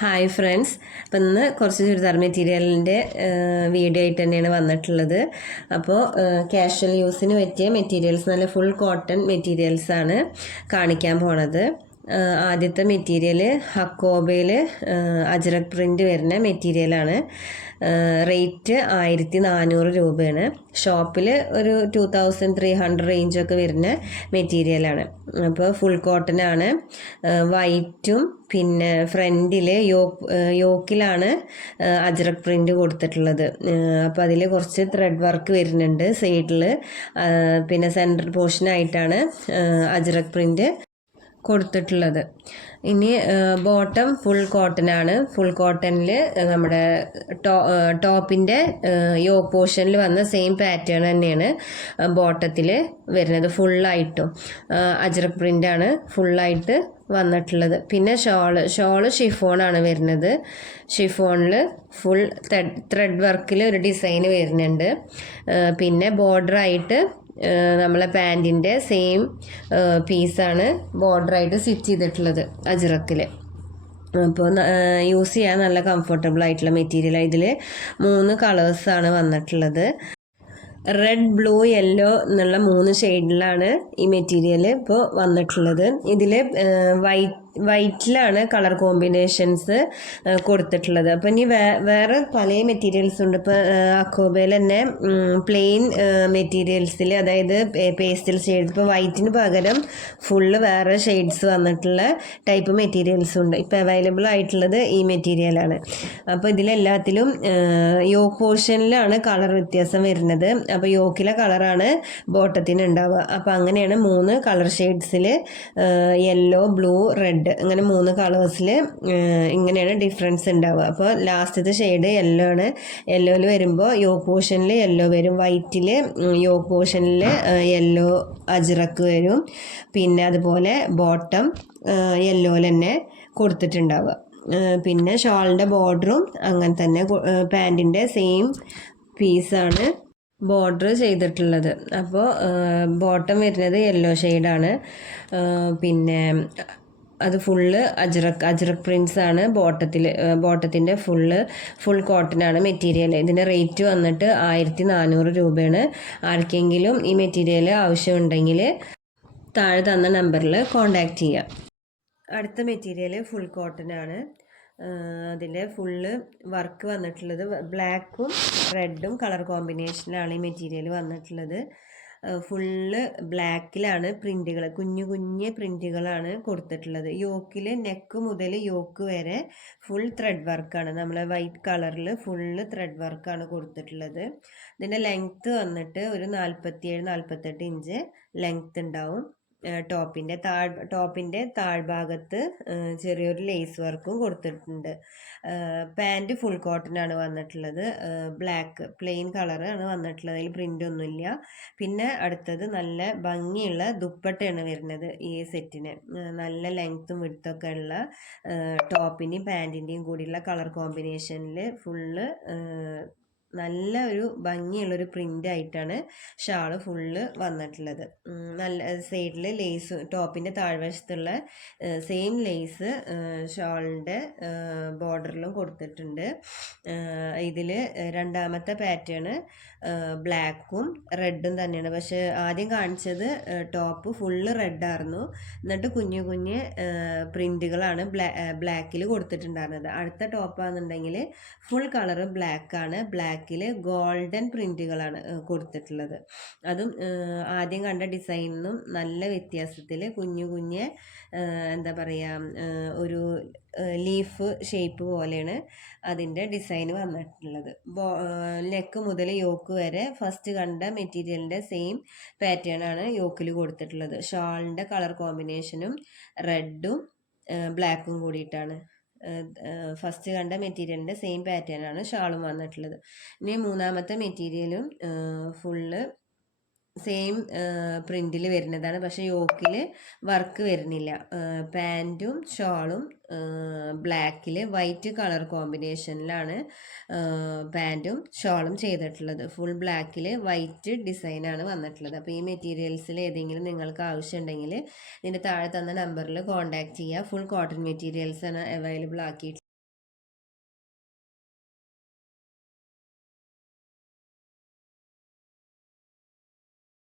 Hi friends അപ്പം ഇന്ന് കുറച്ച് ചുരിദാർ മെറ്റീരിയലിന്റെ വീഡിയോ ആയിട്ട് തന്നെയാണ് വന്നിട്ടുള്ളത്. അപ്പോൾ കാഷ്വൽ യൂസിന് പറ്റിയ മെറ്റീരിയൽസ് നല്ല ഫുൾ കോട്ടൺ മെറ്റീരിയൽസാണ് കാണിക്കാൻ പോണത്. ആദ്യത്തെ മെറ്റീരിയൽ ഹക്കോബയിൽ അജ്രക് പ്രിന്റ് വരുന്ന മെറ്റീരിയലാണ്. റേറ്റ് ആയിരത്തി നാനൂറ് രൂപയാണ്. ഷോപ്പിൽ ഒരു ടു തൗസൻഡ് ത്രീ ഹൺഡ്രഡ് റേഞ്ചൊക്കെ വരുന്ന മെറ്റീരിയലാണ്. അപ്പോൾ ഫുൾ കോട്ടൺ ആണ്. വൈറ്റും പിന്നെ ഫ്രണ്ടിൽ യോക്ക് യോക്കിലാണ് അജ്രക് പ്രിന്റ് കൊടുത്തിട്ടുള്ളത്. അപ്പോൾ അതിൽ കുറച്ച് ത്രെഡ് വർക്ക് വരുന്നുണ്ട് സൈഡിൽ പിന്നെ സെൻട്രൽ പോർഷനായിട്ടാണ് അജ്രക് പ്രിന്റ് കൊടുത്തിട്ടുള്ളത്. ഇനി ബോട്ടം ഫുൾ കോട്ടൺ ആണ്. ഫുൾ കോട്ടണിൽ നമ്മുടെ ടോ ടോപ്പിന്റെ യോ പോർഷനിൽ വന്ന സെയിം പാറ്റേൺ തന്നെയാണ് ബോട്ടത്തിൽ വരുന്നത് ഫുള്ളായിട്ടും അജ്രക് പ്രിന്റാണ് ഫുള്ളായിട്ട് വന്നിട്ടുള്ളത്. പിന്നെ ഷോൾ ഷോൾ ഷിഫോണാണ് വരുന്നത്. ഷിഫോണിൽ ഫുൾ ത്രെഡ് വർക്കിൽ ഒരു ഡിസൈൻ വരുന്നുണ്ട്. പിന്നെ ബോർഡറായിട്ട് നമ്മളെ പാന്റിന്റെ സെയിം പീസാണ് ബോർഡറായിട്ട് സ്റ്റിച്ച് ചെയ്തിട്ടുള്ളത് അജിറക്കിൽ അപ്പോൾ യൂസ് ചെയ്യാൻ നല്ല കംഫർട്ടബിൾ ആയിട്ടുള്ള മെറ്റീരിയൽ ഇതിൽ മൂന്ന് കളേഴ്സാണ് വന്നിട്ടുള്ളത്. റെഡ് ബ്ലൂ യെല്ലോ എന്നുള്ള മൂന്ന് ഷെയ്ഡിലാണ് ഈ മെറ്റീരിയൽ ഇപ്പോൾ വന്നിട്ടുള്ളത്. ഇതിൽ വൈറ്റ് വൈറ്റിലാണ് കളർ കോമ്പിനേഷൻസ് കൊടുത്തിട്ടുള്ളത്. അപ്പോൾ ഇനി വേ വേറെ പല മെറ്റീരിയൽസ് ഉണ്ട്. ഇപ്പോൾ അക്കോബയിൽ തന്നെ പ്ലെയിൻ മെറ്റീരിയൽസിൽ അതായത് പേസ്റ്റൽ ഷെയ്ഡ്സ്. ഇപ്പോൾ വൈറ്റിന് പകരം ഫുള്ള് വേറെ ഷെയ്ഡ്സ് വന്നിട്ടുള്ള ടൈപ്പ് മെറ്റീരിയൽസ് ഉണ്ട്. ഇപ്പോൾ അവൈലബിൾ ആയിട്ടുള്ളത് ഈ മെറ്റീരിയലാണ്. അപ്പോൾ ഇതിലെല്ലാത്തിലും യോക്ക് പോർഷനിലാണ് കളർ വ്യത്യാസം വരുന്നത്. അപ്പോൾ യോക്കിലെ കളറാണ് ബോട്ടത്തിന് ഉണ്ടാവുക അപ്പോൾ അങ്ങനെയാണ് മൂന്ന് കളർ ഷെയ്ഡ്സിൽ യെല്ലോ ബ്ലൂ റെഡ് അങ്ങനെ മൂന്ന് കളേഴ്സിൽ ഇങ്ങനെയാണ് ഡിഫറൻസ് ഉണ്ടാവുക. അപ്പോൾ ലാസ്റ്റത്തെ ഷെയ്ഡ് യെല്ലോ ആണ്. യെല്ലോയിൽ വരുമ്പോൾ യോക്ക് പോർഷനിൽ യെല്ലോ വരും. വൈറ്റിൽ യോക്ക് പോർഷനിൽ യെല്ലോ അജിറക്ക് വരും. പിന്നെ അതുപോലെ ബോട്ടം യെല്ലോയിൽ തന്നെ കൊടുത്തിട്ടുണ്ടാവുക. പിന്നെ ഷാളിന്റെ ബോർഡറും അങ്ങനെ തന്നെ പാന്റിന്റെ സെയിം പീസാണ് ബോർഡർ ചെയ്തിട്ടുള്ളത്. അപ്പോൾ ബോട്ടം വരുന്നത് യെല്ലോ ഷെയ്ഡാണ് പിന്നെ അത് ഫുള്ള് അജ്രക് അജ്രക് പ്രിൻസ് ആണ് ബോട്ടത്തിൽ ബോട്ടത്തിന്റെ ഫുള്ള് ഫുൾ കോട്ടൺ ആണ് മെറ്റീരിയൽ ഇതിന്റെ റേറ്റ് വന്നിട്ട് ആയിരത്തി നാനൂറ് രൂപയാണ്. ആർക്കെങ്കിലും ഈ മെറ്റീരിയൽ ആവശ്യമുണ്ടെങ്കിൽ താഴെ തന്ന നമ്പറിൽ കോൺടാക്റ്റ് ചെയ്യാം. അടുത്ത മെറ്റീരിയൽ ഫുൾ കോട്ടൺ ആണ്. അതിന്റെ ഫുള്ള് വർക്ക് വന്നിട്ടുള്ളത് ബ്ലാക്കും റെഡും കളർ കോമ്പിനേഷനിലാണ് ഈ മെറ്റീരിയൽ വന്നിട്ടുള്ളത്. ഫുള്ള് ബ്ലാക്കിലാണ് പ്രിന്റുകൾ കുഞ്ഞു കുഞ്ഞ് പ്രിന്റുകളാണ് കൊടുത്തിട്ടുള്ളത്. യോക്കിൽ നെക്ക് മുതൽ യോക്ക് വരെ ഫുൾ ത്രെഡ് വർക്കാണ് നമ്മളെ വൈറ്റ് കളറിൽ ഫുള്ള് ത്രെഡ് വർക്കാണ് കൊടുത്തിട്ടുള്ളത്. ഇതിന്റെ ലെങ്ത്ത് വന്നിട്ട് ഒരു നാൽപ്പത്തിയേഴ് നാൽപ്പത്തെട്ട് ഇഞ്ച് ലെങ്ത്ത് ഉണ്ടാവും ടോപ്പിന്റെ താഴ് ടോപ്പിന്റെ താഴ്ഭാഗത്ത് ചെറിയൊരു ലേസ് വർക്കും കൊടുത്തിട്ടുണ്ട്. പാന്റ് ഫുൾ കോട്ടൺ ആണ് വന്നിട്ടുള്ളത് ബ്ലാക്ക് പ്ലെയിൻ കളറാണ് വന്നിട്ടുള്ളത്. അതിൽ പ്രിന്റ് ഒന്നുമില്ല. പിന്നെ അടുത്തത് നല്ല ഭംഗിയുള്ള ദുപ്പട്ടയാണ് വരുന്നത് ഈ സെറ്റിന്. നല്ല ലെങ്ത്തും വിടുത്തൊക്കെ ഉള്ള ടോപ്പിന്റെയും പാന്റിന്റെയും കൂടിയുള്ള കളർ കോമ്പിനേഷനിൽ ഫുള്ള് നല്ല ഒരു ഭംഗിയുള്ളൊരു പ്രിന്റ് ആയിട്ടാണ് ഷാൾ ഫുള്ള് വന്നിട്ടുള്ളത്. നല്ല സൈഡിൽ ലേസ് ടോപ്പിന്റെ താഴ്വശത്തുള്ള സെയിം ലേസ് ഷാളിന്റെ ബോർഡറിലും കൊടുത്തിട്ടുണ്ട്. ഇതിൽ രണ്ടാമത്തെ പാറ്റേൺ ബ്ലാക്കും റെഡും തന്നെയാണ്. പക്ഷേ ആദ്യം കാണിച്ചത് ടോപ്പ് ഫുള്ള് റെഡായിരുന്നു. എന്നിട്ട് കുഞ്ഞു കുഞ്ഞ് പ്രിന്റുകളാണ് ബ്ലാ ബ്ലാക്കിൽ കൊടുത്തിട്ടുണ്ടായിരുന്നത്. അടുത്ത ടോപ്പാണെന്നുണ്ടെങ്കിൽ ഫുൾ കളർ ബ്ലാക്കാണ്. ബ്ലാക്കിൽ ഗോൾഡൻ പ്രിന്റുകളാണ് കൊടുത്തിട്ടുള്ളത്. അതും ആദ്യം കണ്ട ഡിസൈനിന്നും നല്ല വ്യത്യാസത്തിൽ കുഞ്ഞു കുഞ്ഞ് എന്താ പറയുക ഒരു ലീഫ് ഷേപ്പ് പോലെയാണ് അതിന്റെ ഡിസൈൻ വന്നിട്ടുള്ളത്. നെക്ക് മുതൽ യോക്ക് വരെ ഫസ്റ്റ് കണ്ട മെറ്റീരിയലിന്റെ സെയിം പാറ്റേൺ ആണ് യോക്കിൽ കൊടുത്തിട്ടുള്ളത്. ഷാളിന്റെ കളർ കോമ്പിനേഷനും റെഡും ബ്ലാക്കും കൂടിയിട്ടാണ്. ഫസ്റ്റ് കണ്ട മെറ്റീരിയലിന്റെ സെയിം പാറ്റേൺ ആണ് ഷാളും വന്നിട്ടുള്ളത്. ഇനി മൂന്നാമത്തെ മെറ്റീരിയലും ഫുള്ള് സെയിം പ്രിന്റിൽ വരുന്നതാണ്. പക്ഷെ യോക്കിൽ വർക്ക് വരുന്നില്ല. പാന്റും ഷോളും ബ്ലാക്കിൽ വൈറ്റ് കളർ കോമ്പിനേഷനിലാണ് പാന്റും ഷോളും ചെയ്തിട്ടുള്ളത്. ഫുൾ ബ്ലാക്കിൽ വൈറ്റ് ഡിസൈനാണ് വന്നിട്ടുള്ളത്. അപ്പോൾ ഈ മെറ്റീരിയൽസിൽ ഏതെങ്കിലും നിങ്ങൾക്ക് ആവശ്യമുണ്ടെങ്കിൽ ഇതിന്റെ താഴെ തന്ന നമ്പറിൽ കോൺടാക്റ്റ് ചെയ്യുക ഫുൾ കോട്ടൺ മെറ്റീരിയൽസാണ് അവൈലബിൾ ആക്കിയിട്ടുള്ളത്